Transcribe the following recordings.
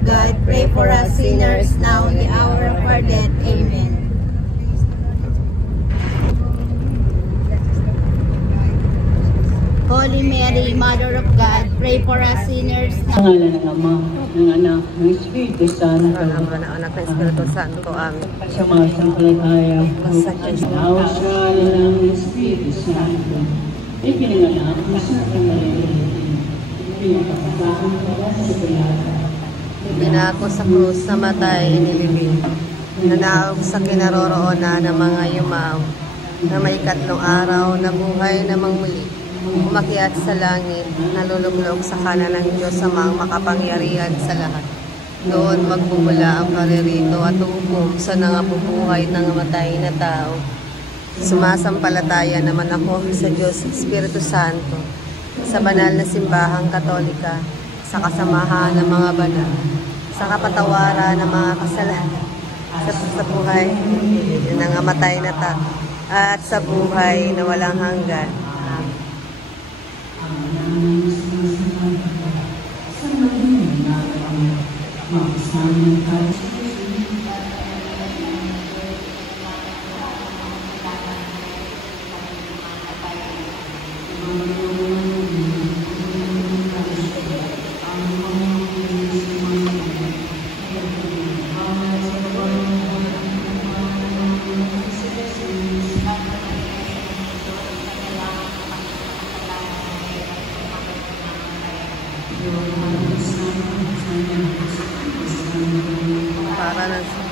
of God, pray for us sinners now and the hour of our death. Amen. Holy Mary, Mother of God, pray for us sinners now. Sa ngalan ng Ama, ng Anak, ng Espiritu Santo. Sa ngalan ng Anak, ng Espiritu Santo. Amen. Sa mga sampalataya, Sa Diyos. nawa sa ngalan ng Espiritu Santo. Ipinanganak mo sa Panginoon. Pinapakasakang para sa Pilata. Pinako sa krus, namatay, inilibing. Nanaog sa kinaroroonan ng mga yumaw, na may ikatlong araw na buhay namang muli. Umakyat sa langit, nalulublog sa kanan ng Diyos Amang makapangyarihan sa lahat. Doon magbubula ang paririto at uupong sa nangabubuhay ng namatay na tao. Sumasampalataya naman ako sa Diyos Espiritu Santo, sa banal na simbahang Katolika, sa kasamahan ng mga banal, sa kapatawaran ng mga kasalanan, sa buhay ng namatay na tao, at sa buhay na walang hanggan. Para na siya.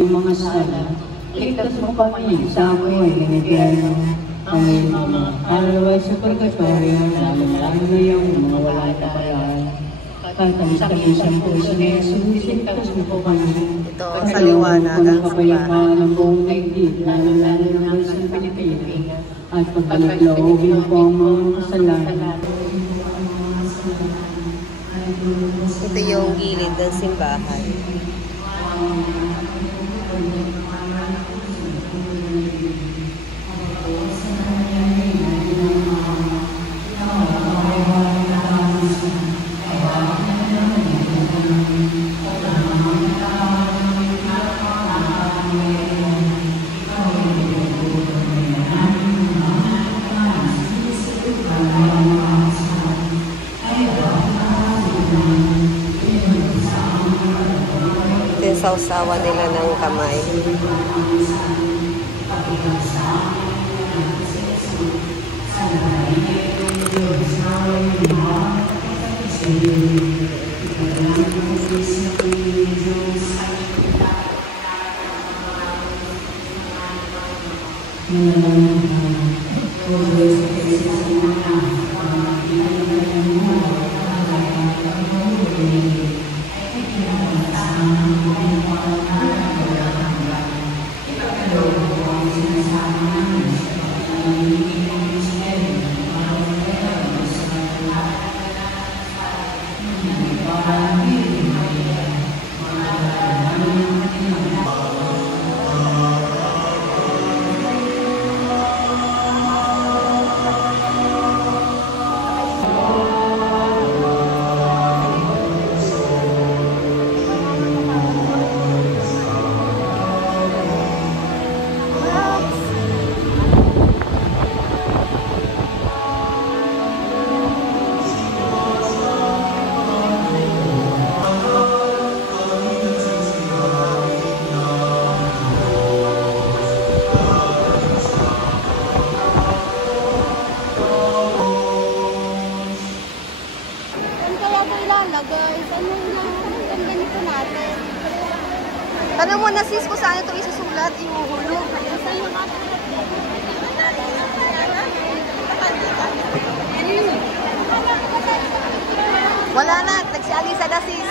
Mga sala, ligtas mo kami sa amoy ng impyerno. Aming Ama, alaway sa purgatorio, lalo-lalo na yung mga walang kapayaan. Katamis-tamis ang puso ni Jesus, ligtas mo po kami. Ito ang saliwanag ang kapayapaan ng buong daigdig, lalo-lalo ng bansang Pilipinas. At pagkalagloobin po ang mga kasalanan. Ito yung gilid ng simbahan. sawsawan nila ng kamay. Tanong mo na sis kung saan ito isusulat, ihuhulog. Wala na, nagsialisa na sis.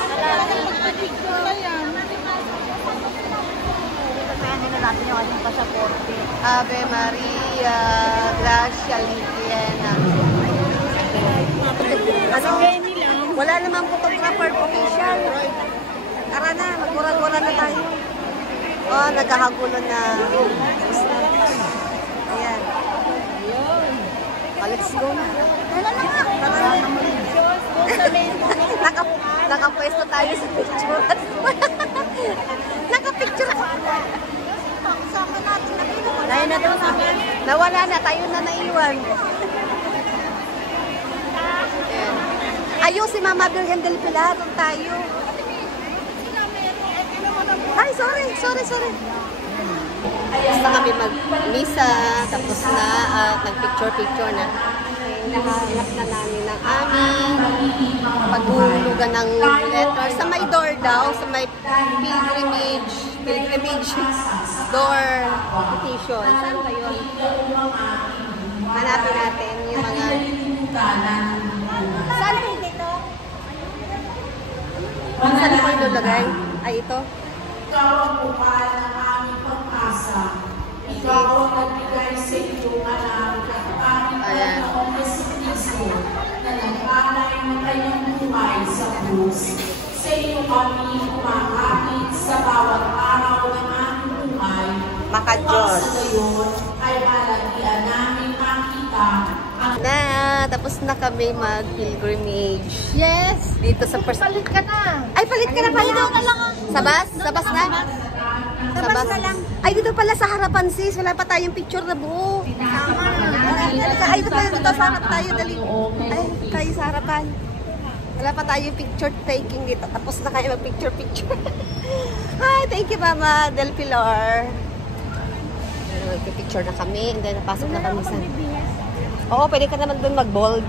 Pwede na natin yung ating pasaporte. Ave Maria, Gracia Liquiana. Ano? Wala namang photographer official. Tara na, magmura-mura na tayo. Oh, nagkahagulo na. Ayan. Oh, let's go na. Tara na. Nakapwesto tayo sa picture. Nakapicture. Sama natin. Tayo na doon. Nawala na, tayo na naiwan. Ayan. Ayun, si Mama Virgen del Pilar. Doon tayo. Ay, sorry. Basta kami mag-misa, tapos na, at nag-picture-picture na. Nahanap na namin ng aming paghulugan ng letter sa may door daw, sa may pilgrimage door petition. Saan ba yun? Hanapin natin yung mga... Saan yung dito? Saan po yung lagay? Ay, ito. Ikaw ang bukal ng aming pag-asa. Ikaw ang nagbigay sa iyong anak at aming Panginoong Jesucristo na nag-alay ng kanyang buhay sa krus. Sa iyo kami kumakapit sa bawat araw ng aming buhay. Maka-Diyos. Sa gayon ay malagyan namin makita ang Tapos na kami mag-pilgrimage. Yes. Dito sa first... Palit ka na. Ay, palit ka na pala. Dito na lang. Sa bus? Sa bus na? Sa bus na lang. Ay, dito pala sa harapan sis. Wala pa tayong picture na buo. Ay, dito pala dito sa harap tayo. Dali. Ay, tayo sa harapan. Wala pa tayong picture taking dito. Tapos na kayo mag-picture. Ay, thank you Mama Del Pilar. Mag-picture na kami. And then, napasok na kami sa... Oo, pwede ka naman doon mag-bold.